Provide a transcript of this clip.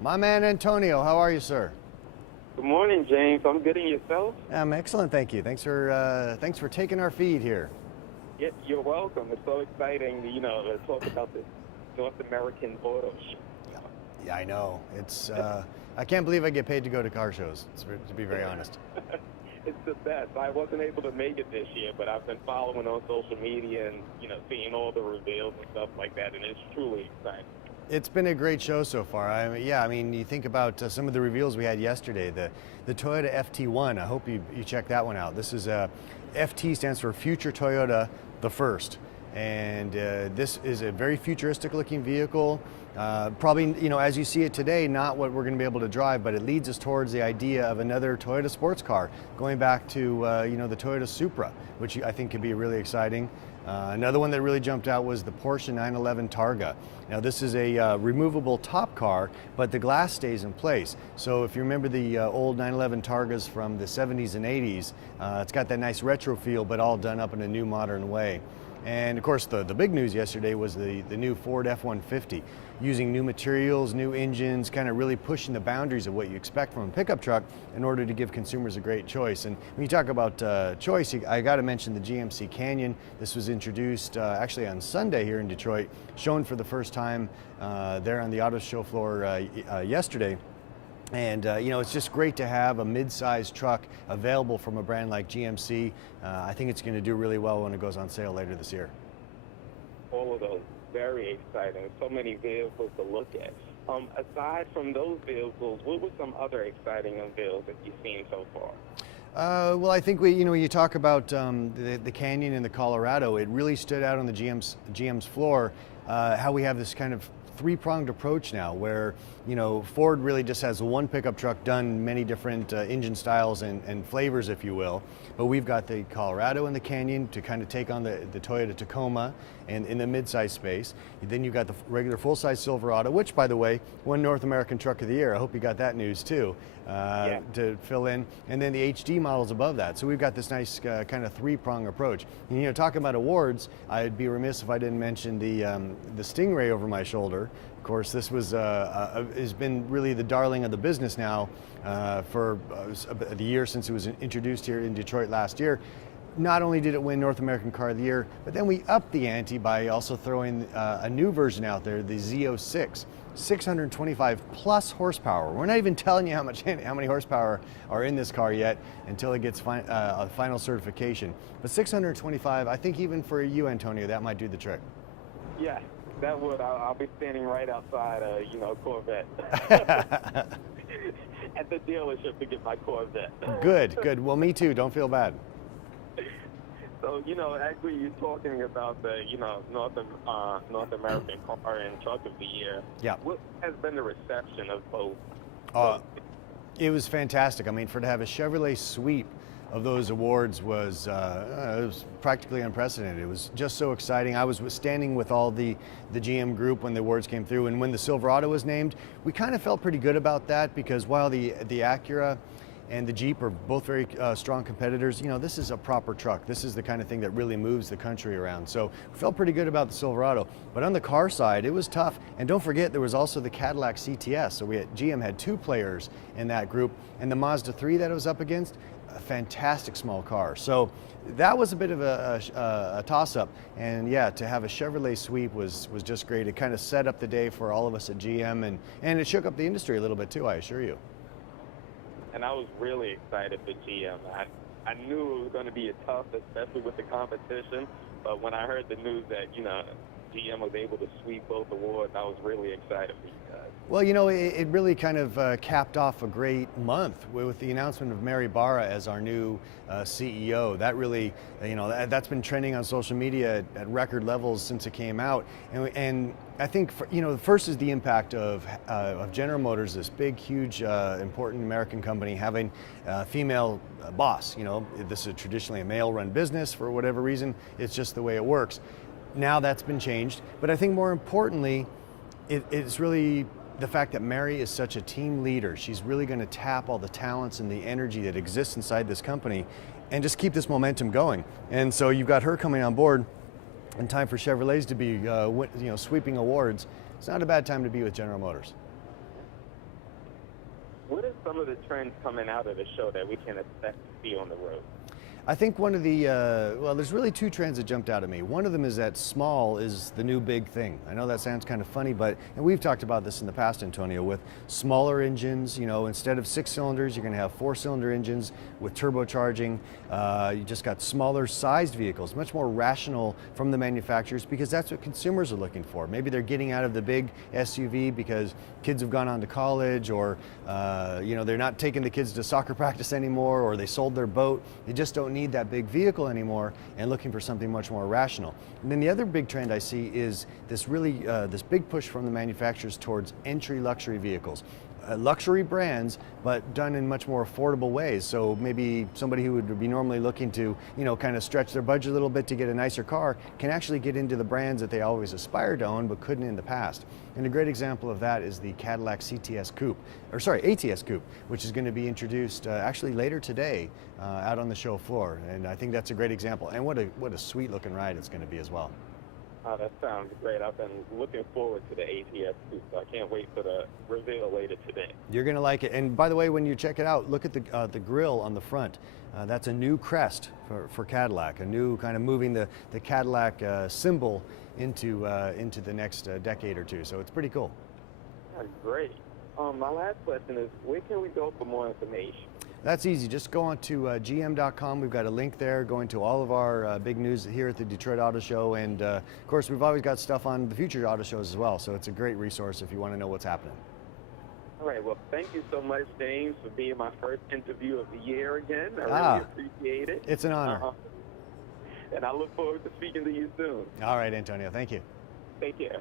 My man Antonio, how are you, sir? Good morning, James. I'm good, and yourself? I'm excellent, thank you. Thanks for taking our feed here. Yeah, you're welcome. It's so exciting, to talk about this North American auto show. Yeah, I know. It's I can't believe I get paid to go to car shows, to be very honest. It's the best. I wasn't able to make it this year, but I've been following on social media and, seeing all the reveals and stuff like that, and it's truly exciting. It's been a great show so far. I mean, you think about some of the reveals we had yesterday. The Toyota FT1. I hope you check that one out. This is FT stands for Future Toyota, the first, and this is a very futuristic looking vehicle. Probably, as you see it today, not what we're going to be able to drive, but it leads us towards the idea of another Toyota sports car, going back to the Toyota Supra, which I think could be really exciting. Another one that really jumped out was the Porsche 911 Targa. Now this is a removable top car, but the glass stays in place. So if you remember the old 911 Targas from the 70s and 80s, it's got that nice retro feel, but all done up in a new modern way. And of course the big news yesterday was the new Ford F-150, using new materials, new engines, kind of really pushing the boundaries of what you expect from a pickup truck in order to give consumers a great choice. And when you talk about choice, I got to mention the GMC Canyon. This was introduced actually on Sunday here in Detroit, shown for the first time there on the auto show floor yesterday. And it's just great to have a mid-sized truck available from a brand like GMC. I think it's going to do really well when it goes on sale later this year. All of those, very exciting. So many vehicles to look at. Aside from those vehicles, what were some other exciting unveils that you've seen so far? Well, I think you talk about the Canyon and the Colorado, it really stood out on the GM's floor how we have this kind of three-pronged approach now where, Ford really just has one pickup truck done many different engine styles and flavors, if you will. But we've got the Colorado and the Canyon to kind of take on the Toyota Tacoma and in the mid-size space. Then you've got the regular full-size Silverado, which, by the way, won North American Truck of the Year. I hope you got that news too, to fill in. And then the HD models above that. So we've got this nice kind of three-prong approach. And, talking about awards, I'd be remiss if I didn't mention the Stingray over my shoulder. Of course, this has been really the darling of the business now for the year since it was introduced here in Detroit last year. Not only did it win North American Car of the Year, but then we upped the ante by also throwing a new version out there, the Z06. 625 plus horsepower. We're not even telling you how many horsepower are in this car yet until it gets a final certification. But 625, I think even for you, Antonio, that might do the trick. Yeah, that would. I'll be standing right outside Corvette at the dealership to get my Corvette. Good. Well, me too. Don't feel bad. So, actually you're talking about the, North American Car and Truck of the Year. Yeah. What has been the reception of both? It was fantastic. I mean, to have a Chevrolet sweep of those awards was practically unprecedented. It was just so exciting. I was standing with all the GM group when the awards came through, and when the Silverado was named, we kind of felt pretty good about that because while the Acura and the Jeep are both very strong competitors, this is a proper truck. This is the kind of thing that really moves the country around. So we felt pretty good about the Silverado. But on the car side, it was tough. And don't forget, there was also the Cadillac CTS. So GM had two players in that group. And the Mazda 3 that it was up against, a fantastic small car. So that was a bit of a toss-up. And yeah, to have a Chevrolet sweep was just great. It kind of set up the day for all of us at GM. And it shook up the industry a little bit too, I assure you. And I was really excited for GM. I knew it was going to be tough, especially with the competition. But when I heard the news that, GM was able to sweep both awards, I was really excited for you guys. Well, it really kind of capped off a great month with the announcement of Mary Barra as our new CEO. That really, that's been trending on social media at record levels since it came out. And I think, the first is the impact of General Motors, this big, huge, important American company, having a female boss. This is traditionally a male-run business for whatever reason. It's just the way it works. Now that's been changed. But I think more importantly, it's really the fact that Mary is such a team leader. She's really going to tap all the talents and the energy that exists inside this company and just keep this momentum going. And so you've got her coming on board in time for Chevrolets to be sweeping awards. It's not a bad time to be with General Motors. what are some of the trends coming out of the show that we can expect to see on the road? I think one of the, well, there's really two trends that jumped out at me. One of them is that small is the new big thing. I know that sounds kind of funny, but, and we've talked about this in the past, Antonio, with smaller engines, you know, instead of 6 cylinders, you're going to have 4-cylinder engines with turbocharging. You just got smaller sized vehicles, much more rational from the manufacturers, because that's what consumers are looking for. Maybe they're getting out of the big SUV because kids have gone on to college, or, you know, they're not taking the kids to soccer practice anymore, or they sold their boat. They just don't need that big vehicle anymore and looking for something much more rational. And then the other big trend I see is this really, this big push from the manufacturers towards entry luxury vehicles. Luxury brands, but done in much more affordable ways. So maybe somebody who would be normally looking to, you know, kind of stretch their budget a little bit to get a nicer car can actually get into the brands that they always aspired to own but couldn't in the past. And a great example of that is the Cadillac ATS Coupe, which is going to be introduced actually later today out on the show floor. And I think that's a great example. And what a sweet looking ride it's going to be as well. Oh, that sounds great. I've been looking forward to the ATS too, so I can't wait for the reveal later today. You're going to like it. And by the way, when you check it out, look at the grill on the front. That's a new crest for Cadillac, a new kind of moving the Cadillac symbol into the next decade or two. So it's pretty cool. That's great. My last question is, where can we go for more information? That's easy. Just go on to gm.com. We've got a link there going to all of our big news here at the Detroit Auto Show. And of course, we've always got stuff on the future auto shows as well. So it's a great resource if you want to know what's happening. All right. Well, thank you so much, James, for being my first interview of the year again. I really appreciate it. It's an honor. And I look forward to speaking to you soon. All right, Antonio. Thank you. Take care.